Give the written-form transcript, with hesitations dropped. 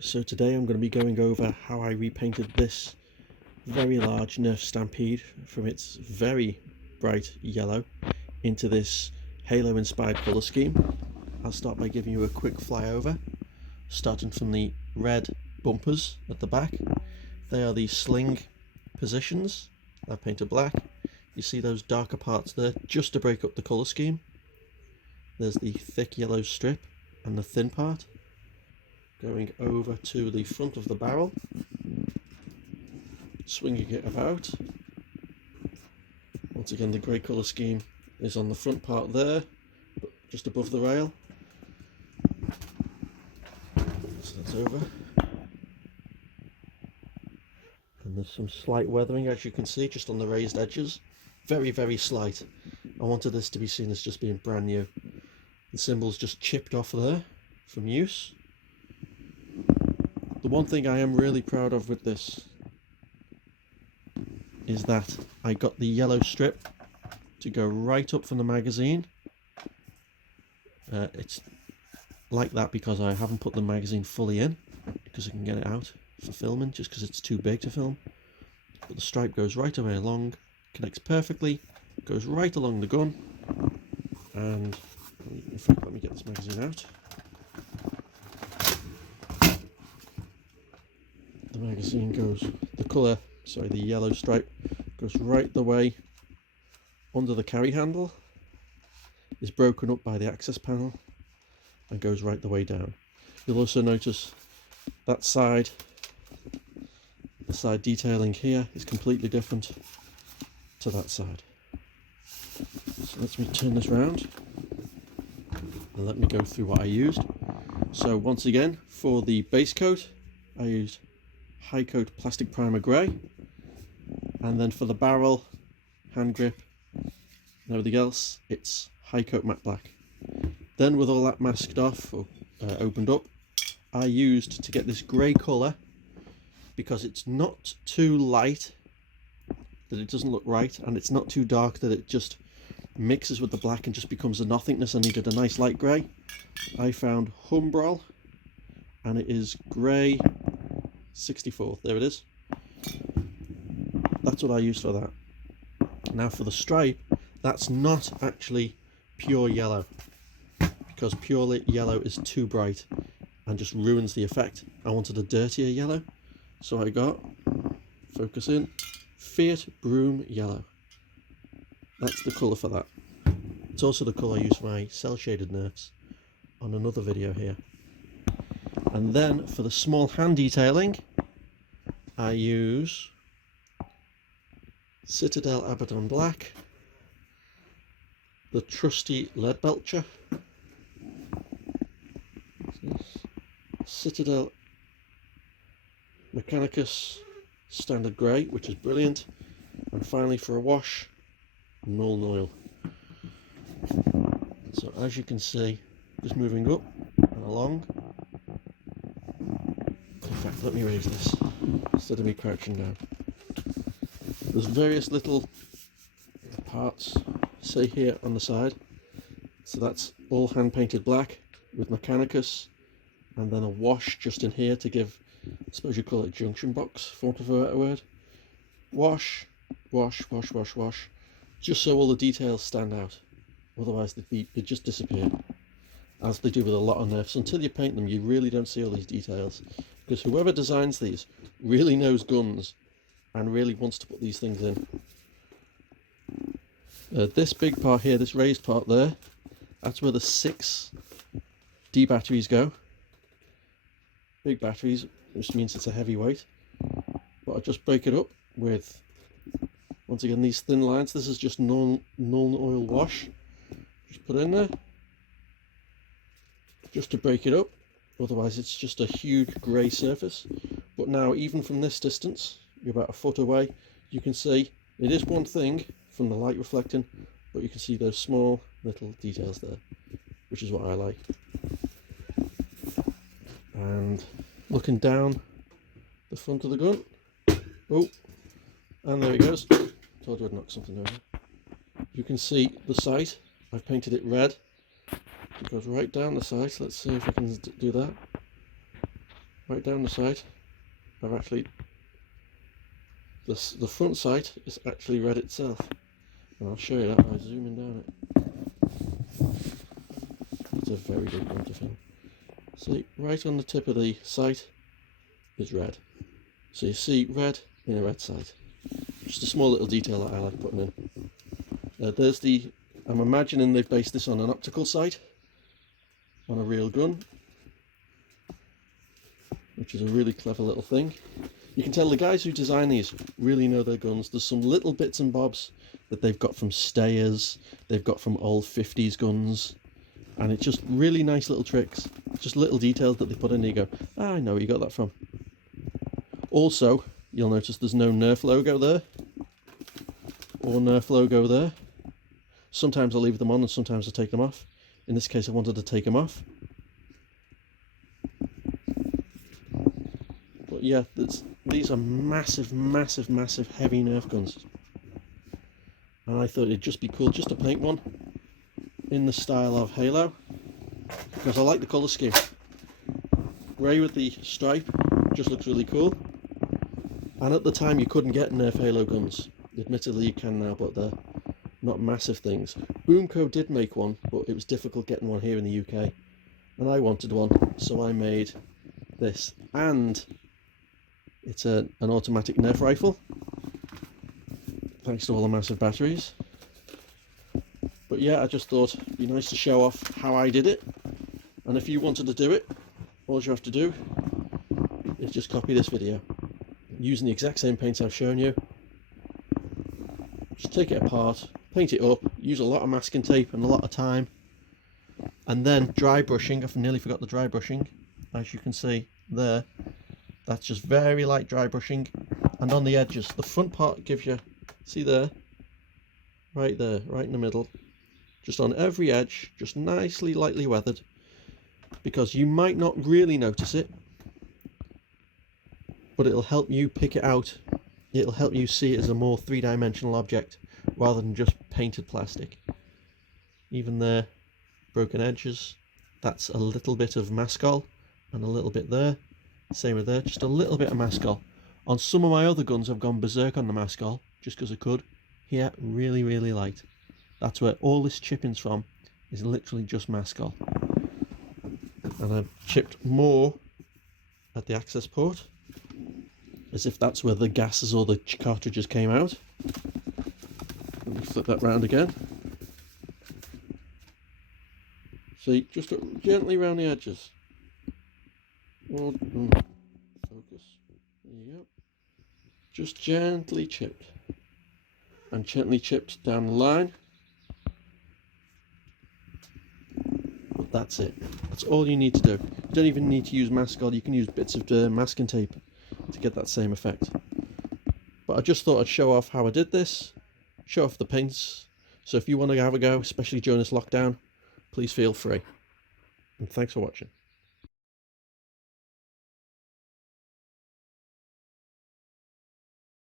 So today I'm going to be going over how I repainted this very large Nerf Stampede from its very bright yellow into this halo inspired colour scheme. I'll start by giving you a quick flyover, starting from the red bumpers at the back. They are the sling positions. I've painted black. You see those darker parts there just to break up the colour scheme. There's the thick yellow strip and the thin part. Going over to the front of the barrel, swinging it about. Once again, the grey colour scheme is on the front part there, but just above the rail. So that's over. And there's some slight weathering, as you can see, just on the raised edges. Very, very slight. I wanted this to be seen as just being brand new. The symbol's just chipped off there from use. The one thing I am really proud of with this is that I got the yellow strip to go right up from the magazine. It's like that because I haven't put the magazine fully in, because I can get it out for filming, just because it's too big to film. But the stripe goes right away along, connects perfectly, goes right along the gun, and in fact, let me get this magazine out. The magazine goes, the yellow stripe goes right the way under the carry handle, is broken up by the access panel, and goes right the way down. You'll also notice that side, the side detailing here is completely different to that side. So let me turn this round and let me go through what I used. So once again, for the base coat, I used high coat plastic primer grey, and then for the barrel, hand grip and everything else, it's high coat matte black. Then with all that masked off or opened up, I used to get this grey colour, because it's not too light that it doesn't look right, and it's not too dark that it just mixes with the black and just becomes a nothingness. I needed a nice light grey. I found Humbrol, and it is grey 64. There it is. That's what I used for that. Now for the stripe, that's not actually pure yellow, because pure yellow is too bright and just ruins the effect. I wanted a dirtier yellow, so I got, focus in, Fiat Broom Yellow. That's the colour for that. It's also the colour I use for my cell shaded Nerfs on another video here. And then for the small hand detailing, I use Citadel Abaddon Black, the trusty Lead Belcher, Citadel Mechanicus Standard Grey, which is brilliant, and finally for a wash, Null Oil. So as you can see, just moving up and along. In fact, let me raise this instead of me crouching down. There's various little parts, say here on the side. So that's all hand painted black with Mechanicus, and then a wash just in here to give, I suppose you call it junction box, for want of a better word. Wash, wash, wash, wash, wash, just so all the details stand out. Otherwise they just disappear, as they do with a lot of Nerfs. Until you paint them, you really don't see all these details, because whoever designs these really knows guns and really wants to put these things in. This big part here, this raised part there, that's where the 6 D batteries go. Big batteries, which means it's a heavy weight. But I just break it up with, once again, these thin lines. This is just null oil wash. Just put it in there, just to break it up. Otherwise it's just a huge grey surface. But now, even from this distance, you're about a foot away, you can see it is one thing from the light reflecting, but you can see those small little details there, which is what I like. And looking down the front of the gun, oh, and there it goes. Told you I'd knock something over. You can see the sight. I've painted it red. It goes right down the sight. Let's see if I can do that. right down the side, I've actually, the front sight is actually red itself. And I'll show you that by zooming down it. It's a very big one to film. See, right on the tip of the sight is red. So you see red in a red sight. Just a small little detail that I like putting in. There's the, I'm imagining they've based this on an optical sight, on a real gun, which is a really clever little thing. You can tell the guys who design these really know their guns. There's some little bits and bobs that they've got from stayers, they've got from old 50s guns, and it's just really nice little tricks. Just little details that they put in there. You go, ah, I know where you got that from. Also, you'll notice there's no Nerf logo there, or Nerf logo there. Sometimes I leave them on and sometimes I take them off. In this case I wanted to take them off. But yeah, these are massive, massive, massive heavy Nerf guns. And I thought it'd just be cool just to paint one in the style of Halo, because I like the colour scheme. Grey with the stripe just looks really cool. And at the time you couldn't get Nerf Halo guns. Admittedly you can now, but they're not massive things. Boomco did make one, but it was difficult getting one here in the UK. And I wanted one, so I made this. And it's an automatic Nerf rifle, thanks to all the massive batteries. But yeah, I just thought it'd be nice to show off how I did it. And if you wanted to do it, all you have to do is just copy this video using the exact same paints I've shown you. Just take it apart, paint it up, use a lot of masking tape and a lot of time, and then dry brushing. I've nearly forgot the dry brushing. As you can see there, that's just very light dry brushing. And on the edges, the front part gives you, see there, right there, right in the middle, just on every edge, just nicely lightly weathered, because you might not really notice it, but it'll help you pick it out. It'll help you see it as a more three-dimensional object rather than just painted plastic. Even there, broken edges, that's a little bit of mascol, and a little bit there, same with there, just a little bit of mascol. On some of my other guns I've gone berserk on the mascol, just because I could. Here, really, really light. That's where all this chipping's from, is literally just mascol. And I've chipped more at the access port, as if that's where the gases or the cartridges came out. Let me flip that round again. See, just gently around the edges. Focus. There you go. Just gently chipped. And gently chipped down the line. But that's it. That's all you need to do. You don't even need to use mascol. You can use bits of masking tape to get that same effect. But I just thought I'd show off how I did this, show off the paints. So if you want to have a go, especially during this lockdown, please feel free. And thanks for watching.